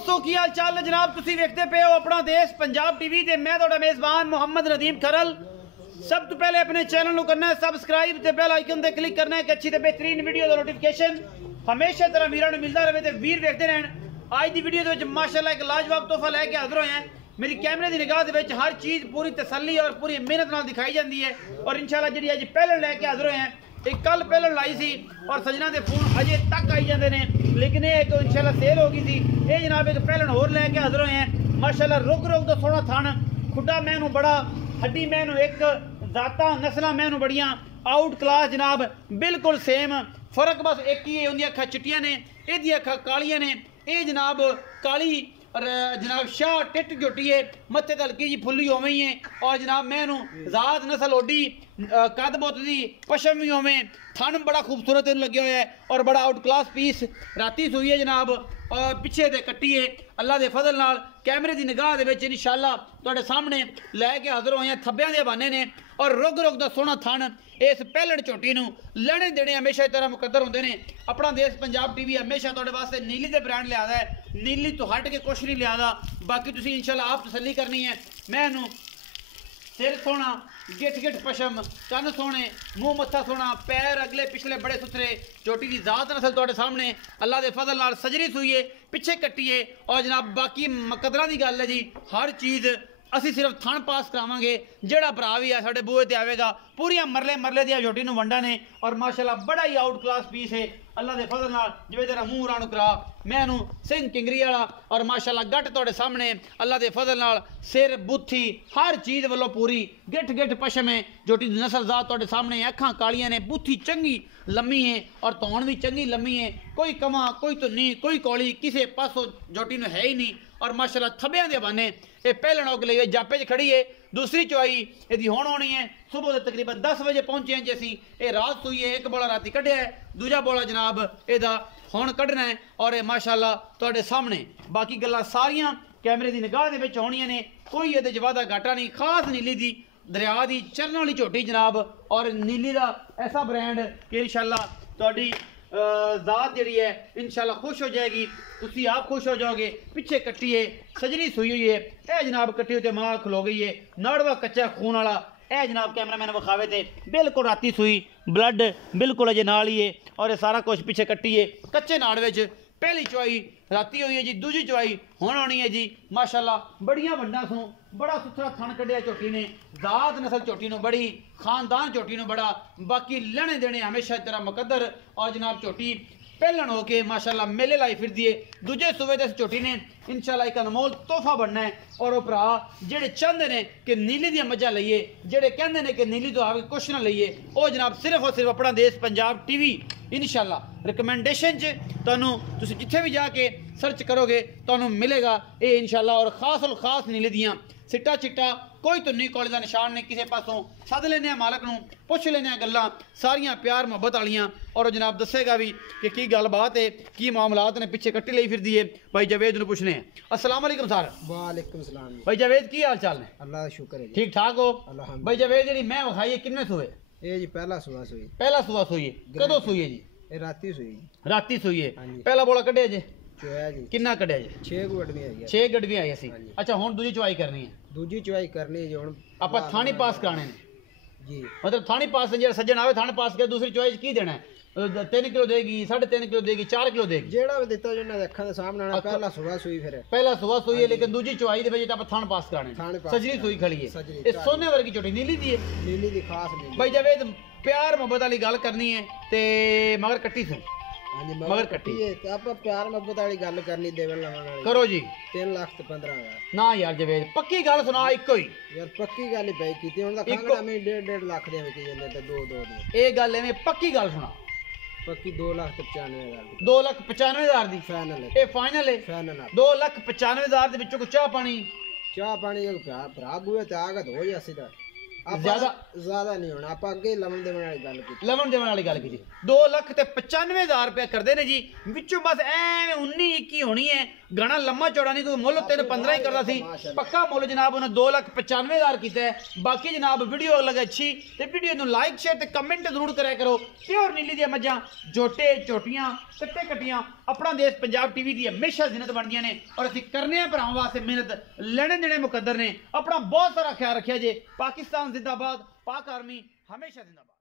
दोस्तों की हाल चाल है जनाब। तुसी वेखते पे हो अपना देश पंजाब टीवी ते मैं तुहाडा मेज़बान मोहम्मद नदीम खरल। सब तो पहले अपने चैनल को करना है सबसक्राइब ते बेल आइकन ते क्लिक करना है कि अच्छी ते बेहतरीन वीडियो दा नोटिफिकेशन हमेशा तरह वीरां नूं मिलदा रहे ते वीर वेखदे रहन। आज दी वीडियो दे विच माशाअल्लाह एक लाजवाब तोहफा लेके हाजिर होए हैं। मेरी कैमरे की निगाह दे विच हर चीज़ पूरी तसल्ली और पूरी मेहनत नाल दिखाई जाती है और इंशाल्लाह जिहड़ी अज पैलन लैके हाजिर होए हैं एक कल पैलन लाई सी और सजना के फोन अजे तक आई जाते हैं लेकिन एक इंशाल्लाह सेल हो गई थी। ये जनाब एक पैलन होर लैके हाजिर होए हैं। माशाल्लाह रुक रुक तो सोहना थन खुडा मैनू बड़ा हड्डी मैनू एक जाता नस्ल मैनू बड़िया आउट क्लास जनाब बिल्कुल सेम। फर्क बस एक ही है उनकी अखा चिट्टियां ने ये अखा कालियां ने। ये जनाब काली और जनाब शाह टिट जोटी है मत्थे तलकी जी फुल्ली उवें ही है और जनाब मैनू जात नस्ल ओडी कद बुत दी पशम भी उवें थन बड़ा खूबसूरत लगे हुआ है और बड़ा आउट क्लास पीस राती सुई है जनाब और पिछे ते कट्टी है अल्लाह के फजल नाल कैमरे की निगाह दे विच इंशाल्लाह तुहाडे सामने लैके हाजिर होए हैं। थब्बियां दे बहाने ने और रुग रुग दा सोहना थन इस पैलण झोटी नूं लैणे देने हमेशा इस तरह मुकद्दर होंदे ने। अपना देश पंजाब टीवी हमेशा तुहाडे वास्ते नीली दे ब्रांड लिया है, नीली तो हट के कुछ नहीं लिया। बाकी तुसीं इंशाल्लाह आप तसल्ली करनी है। मैं नूं सिर सोहना गिठ गिठ पशम कन सोहने मुँह मत्था सोहना पैर अगले पिछले बड़े सुथरे झोटी की जात नस्ल तुहाडे सामने अल्लाह के फजल नाल सजरी सुईए पिछे कट्टीए और जनाब बाकी मुकद्दरां दी गल है जी हर चीज़ असी सिर्फ थन पास करावांगे। जेड़ा भरा भी है साडे बूहे ते आवेगा पूरियां मरले मरले दी झोटी नूं वंडा ने और माशाल्लाह बड़ा ही आउट क्लास पीस है अल्लाह के फजल नाल। जिवें तेरा मूँह राणू करा मैं नूं सिंह किंगरी वाला और माशाल्लाह गट तुहाडे सामने अल्लाह के फजल नाल सिर बुत्थी हर चीज़ वालों पूरी गिठ गिठ पशम है झोटी दी नस्ल जात तुहाडे सामने। अखां कालियां ने बुत्थी चंगी लम्मी है और तौण भी चंगी लम्मी है। कोई कमा कोई धुन्नी कोई कौली किसी पासों झोटी नूं है ही नहीं और माशाल्लाह थब्बियां दे बहाने ये पहलन उग ली जापे च खड़ी है। दूसरी चुआई यदि हुण होनी है सुबह के तकरीबन 10 बजे पहुंचे हैं जी असी। ये रात सुई है एक बोला राती कढ़िया है दूजा बोला जनाब एदा हुण कढ़ना है और ये माशाल्लाह तुहाडे सामने बाकी गल्लां सारियां कैमरे की निगाह दे विच होणियां ने। कोई ये वादा घाटा नहीं। खास नीली दी दरिया की चलने वाली झोटी जनाब और नीली का ऐसा ब्रांड कि इंशाल्लाह तुहाडी जात जी है इंशाल्लाह खुश हो जाएगी। तुसी आप खुश हो जाओगे। पिछे कट्टी है सजरी सुई हुई है यह जनाब कट्टी हुई मां खलो गई है नाड़वा कच्चा खून वाला यह जनाब कैमरा मैंने विखावे थे बिल्कुल राती सुई ब्लड बिल्कुल अजे नाल ही है और ये सारा कुछ पिछे कट्टी है कच्चे नाड़ विच। पहली चुआई राती हुई है जी दूजी चुआई हुण होनी है जी। माशाल्लाह बड़िया वड्डा सू बड़ा सुथरा थन कढ़िया झोटी ने जात नस्ल झोटी नूं बड़ी खानदान झोटी नूं बड़ा बाकी लेने देने हमेशा तरह मुकद्दर और जनाब झोटी पहलन होके माशाल्लाह मेले लाई फिर दिए दूजे सूबे दे झोटी ने इंशाल्लाह एक अनमोल तोहफा बनना है। और वो भरा जेड़े चाहते हैं कि नीली दी मजा लईए जेड़े कहते हैं कि नीली तो आके कुछ ना लईए वो जनाब सिर्फ और सिर्फ अपना देश पंजाब टीवी इंशाल्लाह रिकमेंडेशन च तुहानूं तुसीं जिथे भी जाके सर्च करोगे तुहानूं मिलेगा ये इंशाल्लाह। और खास नीली दियाँ सिट्टा चिट्टा कोई तो नहीं कॉलेज का निशान नहीं किसी पासों सद लेने मालक नूं पुछ लेने गल्लां सारियां प्यार मुहब्बत वालियां और जनाब दसेगा भी कि की गलबात है की मामलात ने पिछे कट्टी ली फिरदी है। भाई जावेद नूं पुछने हैं। अस्सलाम वालेकुम सर। वालेकुम सलाम। भाई जावेद की हाल चाल ने? अल्लाह का शुक्र है ठीक ठाक हो? भाई जावेद जी मैं विखाई है किन्ने सुए? ये जी पहला सुबह सुई। पहला सुबह सुई है कदों सुई है जी? ये राती सुई। राती सुई है। पहला बोला कढ़िया जे चुआया जी किन्ना कढ़िया जे? 6 गड्डियां आई 6 गड्डियां आई सी। अच्छा हुण दूजी चुआई करनी है? दूजी चुआई करनी जी हुण आपां थानी पास कराने ने जी मतलब थानी पास जो सज्जन आवे थाने पास कर दूसरी चॉइस की देना है 3 किलो देगी 3.5 किलो देगी 4 किलो देगी जेड़ा भी दिता जो ना अखां दे सामने आना। पहला सुबह सुई फिर पहला सुबह सुई है लेकिन दूजी चॉइस दे विच आप थान पास कराने सजरी सुई खड़ी है ये सोने वर्गी छोटी नीली दी है नीली दी खास नीली। भाई जावेद प्यार मोहब्बत वाली गल करनी है ते मगर कट्टी सुन हां जी मगर कट्टी है ते आप प्यार मोहब्बत वाली गल करनी देवन लावन वाली करो जी। 3,15,000 ना यार जावेद पक्की गल सुना इको ही यार पक्की गल ही पई कीती हुण दा खांगड़ा में 1.5 लाख दे विकी जंदे ते 2 दी ए गल एवें पक्की गल सुना पक्की 2,95,000 2,95,000 दी फाइनल है। ए फाइनल है फाइनल 2,95,000 दे विचों को चाह पानी एक भरा गुए ते आगत हो जासी दा ਜ਼ਿਆਦਾ ਨਹੀਂ ਹੋਣਾ ਆਪਾਂ ਅੱਗੇ ਲਵਣ ਦੇਵਣ ਵਾਲੀ ਗੱਲ ਕੀਤੀ ਲਵਣ ਦੇਵਣ ਵਾਲੀ ਗੱਲ ਕੀਤੀ 2,95,000 ਰੁਪਏ ਕਰਦੇ ਨੇ ਜੀ ਵਿੱਚੋਂ ਬਸ ਐਵੇਂ 19-21 ਹੋਣੀ ਹੈ ਗਾਣਾ ਲੰਮਾ ਚੌੜਾ ਨਹੀਂ ਕੋਈ ਮੁੱਲ 3-15 ਹੀ ਕਰਦਾ ਸੀ ਪੱਕਾ ਮੁੱਲ ਜਨਾਬ ਉਹਨੇ 2,95,000 ਕੀਤਾ ਹੈ ਬਾਕੀ ਜਨਾਬ ਵੀਡੀਓ ਲੱਗੇ ਅੱਛੀ ਤੇ ਵੀਡੀਓ ਨੂੰ ਲਾਈਕ ਸ਼ੇਅਰ ਤੇ ਕਮੈਂਟ ਜ਼ਰੂਰ ਕਰਿਆ ਕਰੋ ਪਿਓਰ ਨੀਲੀ ਦੀਆਂ ਮੱਝਾਂ ਝੋਟੇ ਝੋਟੀਆਂ ਕੱਟੇ ਕੱਟੀਆਂ ਆਪਣਾ ਦੇਸ਼ ਪੰਜਾਬ ਟੀਵੀ ਦੀ ਹਮੇਸ਼ਾ ਜ਼ਿੰਨਤ ਬਣਦੀਆਂ ਨੇ ਔਰ ਅਸੀਂ ਕਰਨੇ ਆ ਭਰਾਵਾਂ ਵਾਸਤੇ ਮਿਹਨਤ ਲੈਣੇ ਦੇਣੇ ਮੁਕੱਦਰ ਨੇ ਆਪਣਾ ਬਹੁਤ ਸਾਰਾ ਖਿਆਲ ਰੱਖਿਆ ਜੇ ਪਾਕਿਸਤਾਨ ਜ਼ਿੰਦਾਬਾਦ पाक आर्मी हमेशा जिंदाबाद।